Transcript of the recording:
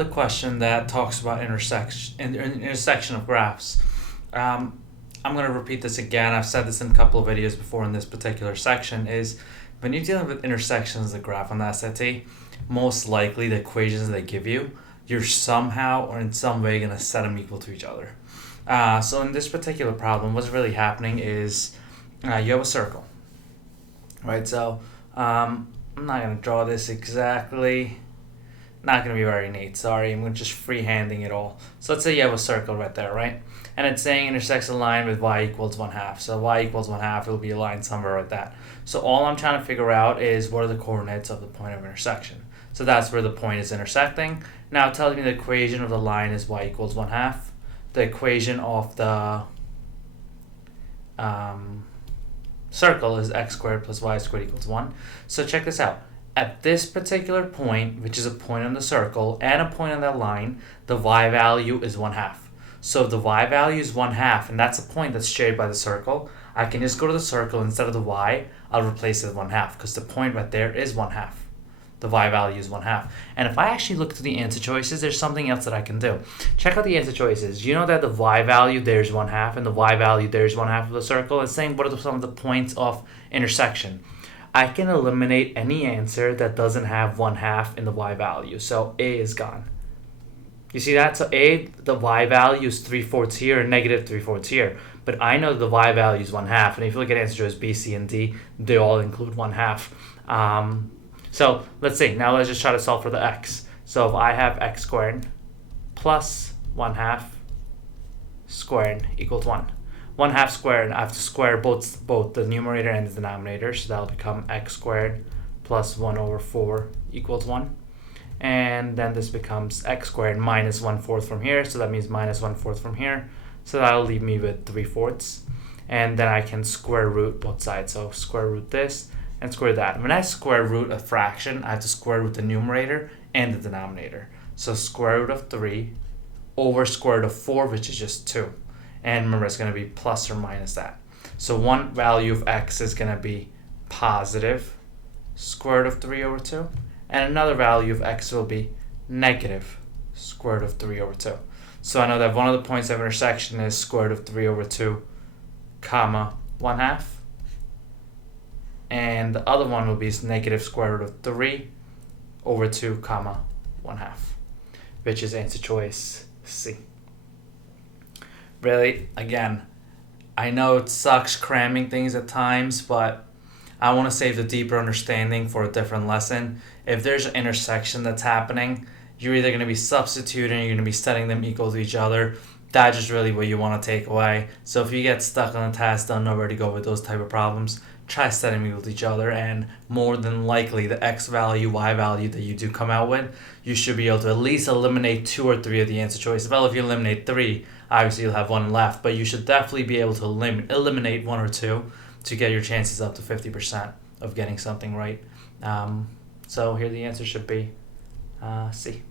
The question that talks about intersection of graphs. I'm going to repeat this again. I've said this in a couple of videos before in this particular section. Is when you're dealing with intersections of the graph on the SAT, most likely the equations they give you, you're somehow or in some way going to set them equal to each other. So in this particular problem, what's really happening is you have a circle, right? So I'm not going to draw this exactly. Not going to be very neat, sorry. I'm just freehanding it all. So let's say you have a circle right there, right? And it's saying intersects a line with y equals 1/2. So y equals 1/2, it'll be a line somewhere like that. So all I'm trying to figure out is what are the coordinates of the point of intersection. So that's where the point is intersecting. Now it tells me the equation of the line is y equals 1/2. The equation of the circle is x squared plus y squared equals 1. So check this out. At this particular point, which is a point on the circle and a point on that line, the y value is 1/2. So if the y value is 1/2, and that's a point that's shared by the circle, I can just go to the circle. Instead of the y, I'll replace it with 1/2 because the point right there is 1/2. The y value is 1/2. And if I actually look to the answer choices, there's something else that I can do. Check out the answer choices. You know that the y value there is 1/2 and the y value there is 1/2 of the circle. It's saying what are some of the points of intersection. I can eliminate any answer that doesn't have 1/2 in the y value. So A is gone. You see that? So A, the y value is 3/4 here and negative 3/4 here. But I know the y value is 1/2. And if you look at answer choice B, C, and D, they all include 1/2. So let's see. Now let's just try to solve for the x. So if I have x squared plus 1/2 squared equals 1. 1/2 squared, I have to square both the numerator and the denominator, so that'll become x squared plus 1/4 equals 1. And then this becomes x squared minus 1/4 from here, so that means minus 1/4 from here. So that'll leave me with 3/4. And then I can square root both sides, so square root this and square that. When I square root a fraction, I have to square root the numerator and the denominator. So square root of 3 over square root of 4, which is just 2. And remember, it's going to be plus or minus that. So one value of x is going to be positive square root of 3 over 2. And another value of x will be negative square root of 3 over 2. So I know that one of the points of intersection is square root of 3 over 2, comma 1/2. And the other one will be negative square root of 3 over 2, comma 1/2, which is answer choice C. Really, again, I know it sucks cramming things at times, but I want to save the deeper understanding for a different lesson. If there's an intersection that's happening, you're either going to be substituting, you're going to be setting them equal to each other. That's just really what you want to take away. So if you get stuck on a test, don't know where to go with those type of problems, try setting them equal to each other, and more than likely the x value, y value that you do come out with, you should be able to at least eliminate 2 or 3 of the answer choices. Well, if you eliminate 3, obviously you'll have 1 left, but you should definitely be able to eliminate 1 or 2 to get your chances up to 50% of getting something right. So here the answer should be C.